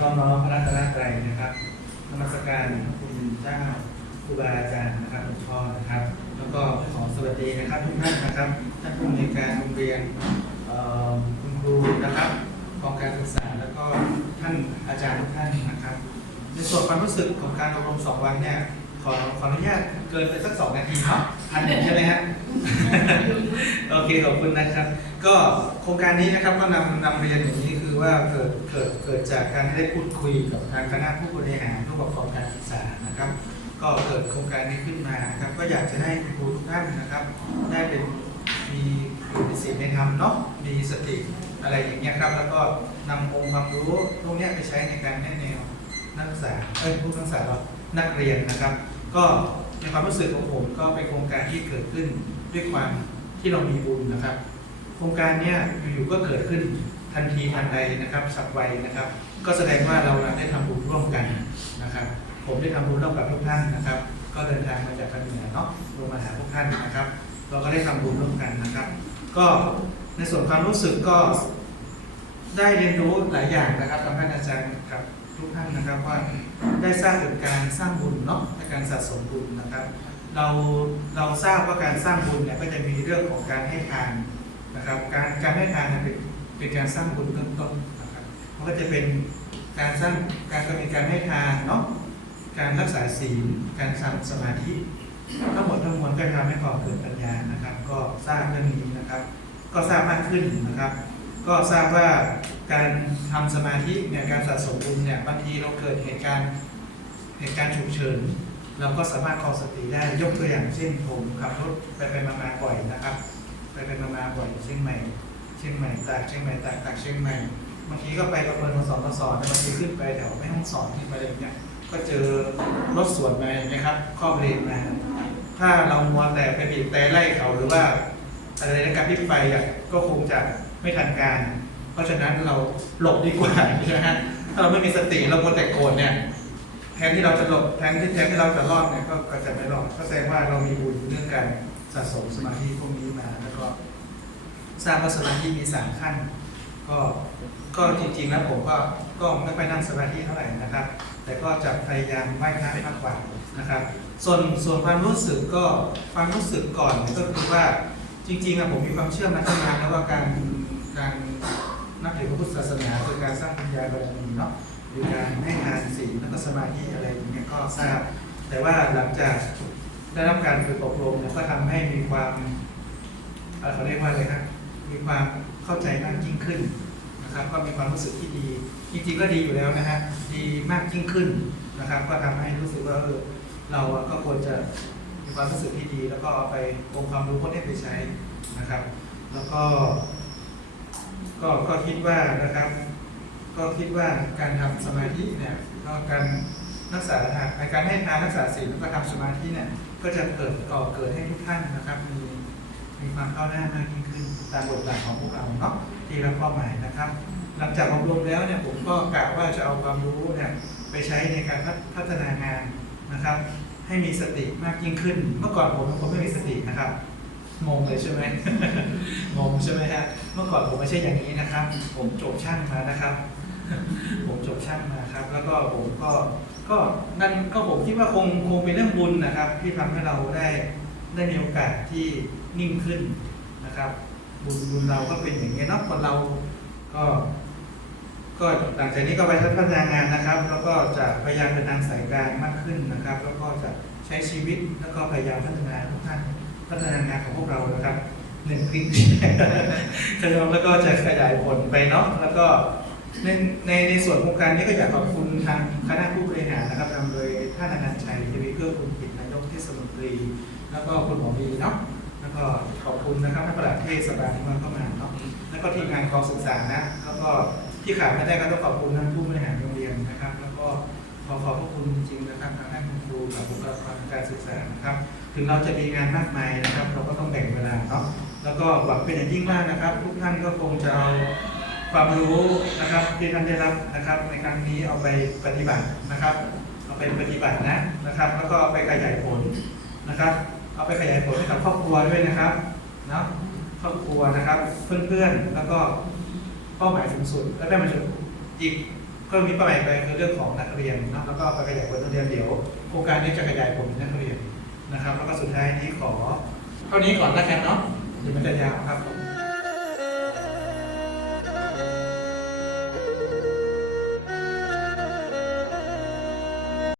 น้อมน้อมพระรัตนตรัยนะครับนมัสการพระคุณเจ้าครูบาอาจารย์นะครับหลวงพ่อนะครับ แล้วก็ขอสวัสดีนะครับทุกท่านนะครับท่านผู้อำนวยการโรงเรียนคุณครูนะครับกองการศึกษาแล้วก็ท่านอาจารย์ทุกท่านนะครับ ในส่วนความรู้สึกของการอบรมสองวันเนี่ยขอขออนุญาตเกินไปสักสองนาทีเนาะทันใช่ไหมฮะโอเคขอบคุณนะครับ ก็โครงการนี้นะครับก็นำนำเรียนอย่างนี้ ว่าเกิดเกิดเกิดจากการได้พูดคุยกับทางคณะผู้บริหารผู้ปกครองการศึกษานะครับ ก็เกิดโครงการนี้ขึ้นมานะครับ ก็อยากจะให้ครูทุกท่านนะครับ ได้เป็นมีอยู่ในศีลในธรรมเนาะมีสติอะไรอย่างเงี้ยครับแล้วก็นำองค์ความรู้พวกเนี้ยไปใช้ในการแนะแนวนักศึกษาเอ้ยผู้นักศึกษาเรานักเรียนนะครับ ก็ในความรู้สึกของผมก็เป็นโครงการที่เกิดขึ้นด้วยความที่เรามีบุญนะครับ โครงการเนี้ยอยู่ๆก็เกิดขึ้น ทันทีทันใดนะครับฉับไวนะครับ ก็แสดงว่าเราได้ทำบุญร่วมกันนะครับ ผมได้ทำบุญร่วมกับทุกท่านนะครับ ก็เดินทางมาจากทางเหนือเนาะลงมาหาทุกท่านนะครับ เราก็ได้ทำบุญร่วมกันนะครับ ก็ในส่วนความรู้สึกก็ได้เรียนรู้หลายอย่างนะครับกับท่านอาจารย์กับทุกท่านนะครับว่าได้สร้างเป็นการสร้างบุญเนาะในการสะสมบุญนะครับ เราเราทราบว่าการสร้างบุญเนี่ยก็จะมีเรื่องของการให้ทานนะครับ การการให้ทานเป็น เป็นการสร้างบุญเบื้องต้นนะครับมันก็จะเป็นการสร้างการก็มีการให้ทานเนาะการรักษาศีลการทำสมาธิทั้งหมดทั้งมวลก็ทำให้ก่อเกิดปัญญานะครับ ก็ทราบเรื่องนี้นะครับ ก็ทราบมากขึ้นนะครับ ก็ทราบว่าการทำสมาธิเนี่ยการสะสมบุญเนี่ยบางทีเราเกิดเหตุการณ์เหตุการณ์ฉุกเฉินเราก็สามารถคลองสติได้ยกตัวอย่างเช่นผมขับรถไปไปมามาบ่อยนะครับ ไปไปมามาบ่อยเชียงใหม่ เชียงใหม่ตากเชียงใหม่ตากตากเชียงใหม่บางทีก็ไปกับเพื่อนมาสอนมาสอนบางทีขึ้นไปแถวแม่ห้องสอนที่มาอะไรอย่างเงี้ยก็เจอรถสวนมาอย่างเงี้ยครับข้อเบรกมา ถ้าเรามัวแต่ไปบีบแต่ไล่เขาหรือว่าอะไรในการพิบไฟอะก็คงจะไม่ทันการ เพราะฉะนั้นเราหลบดีกว่าใช่ไหมฮะถ้าเราไม่มีสติเรามัวแต่โกรธเนี่ยแทนที่เราจะหลบแทนที่แทนที่เราจะรอดเนี่ยก็ก็จะไม่รอดก็แสดงว่าเรามีบุญเรื่องการสะสมสมาธิพวกนี้มาแล้วก็ ทราบว่าสมาธิมีสามขั้น ก็ก็จริงๆแล้วผมก็ก็ไม่ค่อยนั่งสมาธิเท่าไหร่นะครับ แต่ก็จะพยายามไหว้พระมากกว่านะครับ ส่วนส่วนความรู้สึกก็ความรู้สึกก่อนก็คือว่าจริงๆอะผมมีความเชื่อมาตั้งนานแล้วว่าการการนับถือพระพุทธศาสนาคือการสร้างปัญญาบารมีเนาะหรือการให้ทานศีลแล้วก็สมาธิอะไรอย่างเงี้ยก็ทราบ แต่ว่าหลังจากได้รับการฝึกอบรมเนี่ยก็ทำให้มีความอ่อเขาเรียกว่าอะไรนะ มีความเข้าใจมากยิ่งขึ้นนะครับ ก็มีความรู้สึกที่ดี จริงๆก็ดีอยู่แล้วนะฮะดีมากยิ่งขึ้นนะครับ ก็ทำให้รู้สึกว่าเออเราก็ควรจะมีความรู้สึกที่ดี แล้วก็เอาไปองค์ความรู้พวกนี้ไปใช้นะครับ แล้วก็ ก็ก็คิดว่านะครับ ก็คิดว่าการทำสมาธิเนี่ยก็การรักษาทานการให้ทานรักษาศีลแล้วก็ทำสมาธิเนี่ยก็จะเกิดก่อเกิดให้ทุกท่านนะครับมี มีความก้าวหน้ามากยิ่งขึ้นตามบทบาทของพวกเราเนาะที่รับเป้าหมายนะครับ หลังจากอบรมแล้วเนี่ยผมก็กะว่าจะเอาความรู้เนี่ยไปใช้ในการพัฒนางานนะครับ ให้มีสติมากยิ่งขึ้น เมื่อก่อนผมผมไม่มีสตินะครับงงเลยใช่ไหมงงใช่ไหมฮะเมื่อก่อนผมไม่ใช่อย่างนี้นะครับ ผมจบช่างมานะครับ ผมจบช่างมาครับ แล้วก็ผมก็ก็นั่นก็ผมคิดว่าคงคงเป็นเรื่องบุญนะครับ ที่ทำให้เราได้ ได้มีโอกาสที่นิ่งขึ้นนะครับ บุญบุญเราก็เป็นอย่างนี้เนาะคนเราก็ก็หลังจากนี้ก็ไปพัฒนางานนะครับ แล้วก็จะพยายามเป็นทางสายกลางมากขึ้นนะครับ แล้วก็จะใช้ชีวิตแล้วก็พยายามพัฒนาทุกท่านพัฒนางานของพวกเรานะครับหนึ่งคลิกขยายแล้วก็จะขยายผลไปเนาะแล้วก็ในในในส่วนโครงการนี้ก็อยากขอบคุณทางคณะผู้บริหารนะครับนำโดยท่านอนันต์ชัยทวีเกื้อคุณกิจนายกเทศมนตรี แล้วก็คุณหมอบีเนาะแล้วก็ขอบคุณนะครับท่านประหลัดเทศบาลที่มาเข้ามาเนาะแล้วก็ทีมงานกองศึกษานะแล้วก็ที่ขาดไม่ได้ก็ต้องขอบคุณท่านผู้บริหารโรงเรียนนะครับ แล้วก็ขอขอบพระคุณจริงๆนะครับทางท่านคุณครูกับบุคลากรงการศึกษานะครับ ถึงเราจะมีงานมากมายนะครับ เราก็ต้องแบ่งเวลาเนาะแล้วก็หวังเป็นอย่างยิ่งมากนะครับ ทุกท่านก็คงจะเอาความรู้นะครับที่ท่านได้รับนะครับ ในครั้งนี้เอาไปปฏิบัตินะครับ เอาไปปฏิบัตินะนะครับ แล้วก็ไปขยายผลนะครับ เอาไปขยายผลให้กับครอบครัวด้วยนะครับเนาะครอบครัวนะครับ เพื่อนๆแล้วก็เป้าหมายสูงสุดก็ได้มาถึงอีกเพิ่มมีเป้าหมายไปคือเรื่องของนักเรียนนะแล้วก็ไปขยายผลนักเรียนเดี๋ยวโครงการนี้จะขยายผลนักเรียนนะครับ แล้วก็สุดท้ายนี้ขอ เท่านี้ก่อนแล้วกันเนาะเดี๋ยวมันจะยาวครับผม